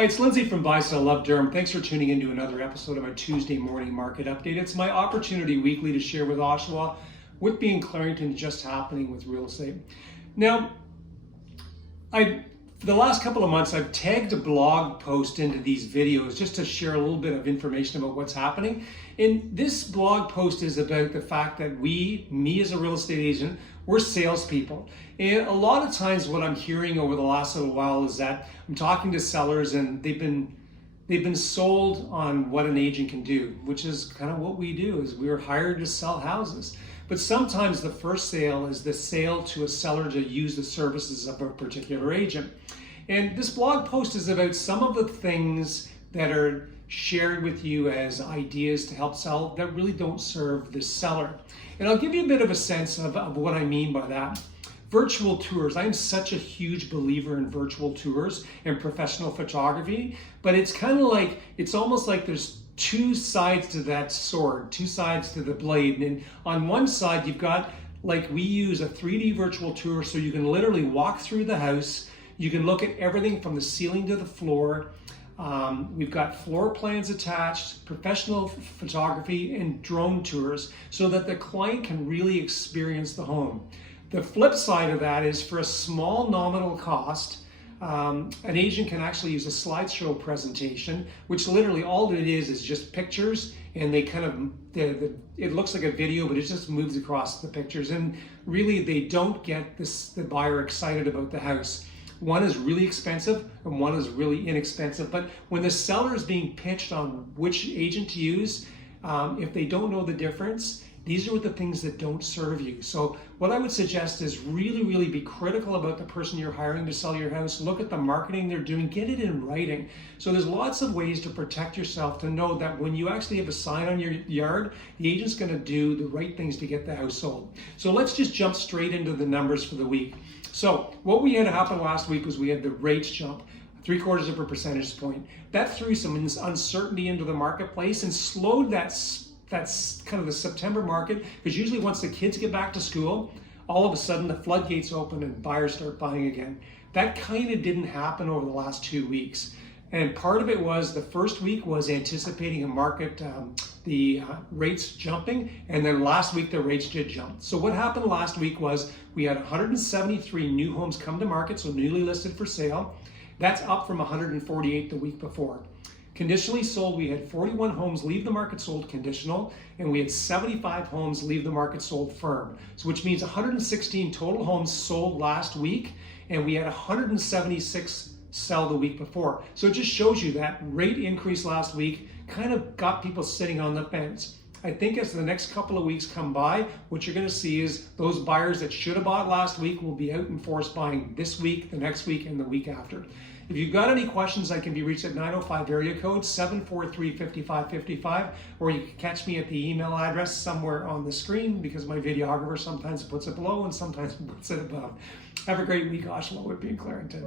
Hi, it's Lindsay from BuySellLove.ca. Thanks for tuning in to another episode of my Tuesday morning market update. It's my opportunity weekly to share with Oshawa, Whitby and Clarington just happening with real estate. Now, for the last couple of months, I've tagged a blog post into these videos just to share a little bit of information about what's happening. And this blog post is about the fact that me as a real estate agent, we're salespeople. And a lot of times what I'm hearing over the last little while is that I'm talking to sellers and they've been sold on what an agent can do, which is kind of what we do, is we're hired to sell houses. But sometimes the first sale is the sale to a seller to use the services of a particular agent. And this blog post is about some of the things that are shared with you as ideas to help sell that really don't serve the seller. And I'll give you a bit of a sense of what I mean by that. Virtual tours. I'm such a huge believer in virtual tours and professional photography, but it's kind of like, it's almost like there's two sides to that sword, two sides to the blade. And on one side, you've got, like, we use a 3D virtual tour, so you can literally walk through the house. You can look at everything from the ceiling to the floor. We've got floor plans attached, professional photography, and drone tours so that the client can really experience the home. The flip side of that is, for a small nominal cost, an agent can actually use a slideshow presentation, which literally all it is just pictures, and they kind of, it looks like a video, but it just moves across the pictures. And really, they don't get the buyer excited about the house. One is really expensive and one is really inexpensive. But when the seller is being pitched on which agent to use, if they don't know the difference, these are the things that don't serve you. So what I would suggest is really be critical about the person you're hiring to sell your house. Look at the marketing they're doing, get it in writing. So there's lots of ways to protect yourself, to know that when you actually have a sign on your yard, the agent's gonna do the right things to get the house sold. So let's just jump straight into the numbers for the week. So what we had happen last week was we had the rates jump 0.75 of a percentage point. That threw some uncertainty into the marketplace and slowed that's kind of the September market, because usually once the kids get back to school, all of a sudden the floodgates open and buyers start buying again. That kind of didn't happen over the last 2 weeks. And part of it was, the first week was anticipating a market, the rates jumping, and then last week the rates did jump. So what happened last week was we had 173 new homes come to market, so newly listed for sale. That's up from 148 the week before. Conditionally sold, we had 41 homes leave the market sold conditional, and we had 75 homes leave the market sold firm. So which means 116 total homes sold last week, and we had 176 sell the week before. So it just shows you that rate increase last week kind of got people sitting on the fence. I think as the next couple of weeks come by, what you're going to see is those buyers that should have bought last week will be out in force buying this week, the next week, and the week after. If you've got any questions, I can be reached at 905 area code 743-5555, or you can catch me at the email address somewhere on the screen, because my videographer sometimes puts it below and sometimes puts it above. Have a great week, Oshawa, Whitby and Clarington.